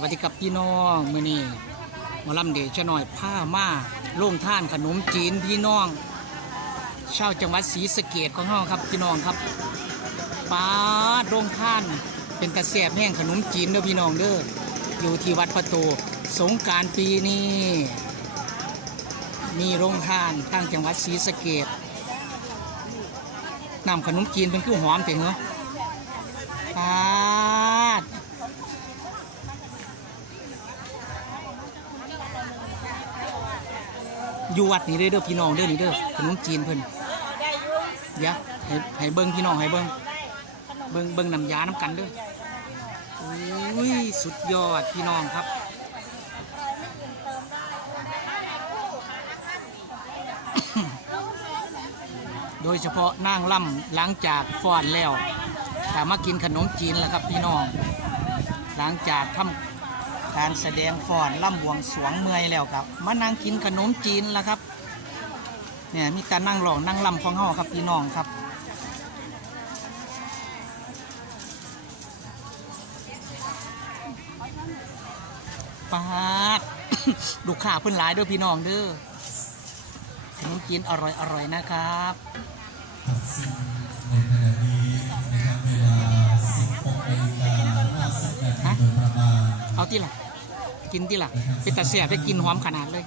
วัสดีครับพี่น้องมือนี้มาลำเดชหน่อยผ้ามาโล่งท่านขนมจีนพี่น้องชาวจังหวัดศรีสะเกดของเฮาครับพี่น้องครับป้าโล่งท่านเป็นกระแสบแห้งขนมจีนเด้อพี่น้องเด้ออยู่ที่วัดประตูสงการปีนี้มีโรงทานทางจังหวัดศรีสะเกดนำขนมจีนเป็นคือหอมเถึงเหรอปา อยู่วัดนี่เด้อเด้อพี่น้องเด้อนี่เด้อขนมจีนเพิ่นเดี๋ยวให้ให้เบิ่งพี่น้องให้เบิ่งเบิ่งเบิ่งน้ำยาน้ำกันเด้ออุ้ยสุดยอดพี่น้องครับโดยเฉพาะนางล่ำหลังจากฟอนแล้วถ้ามากินขนมจีนแล้วครับพี่น้อง หลังจากทำ การแสดงฟ้อนล่ำบวงสวงเมื่อยแล้วครับมานั่งกินขนมจีนแล้วครับเนี่ยมีการนั่งหลองนั่งล่ำของเฮาครับพี่น้องครับปาดลูกค้าเพิ่นหลายด้อพี่น้องเด้อขนมจีนอร่อยอร่อยนะครับเวลาทีโดยประมาณเอาที่ละ กินที่หละเป็นตาเสียไปกินหอมขนาดเลย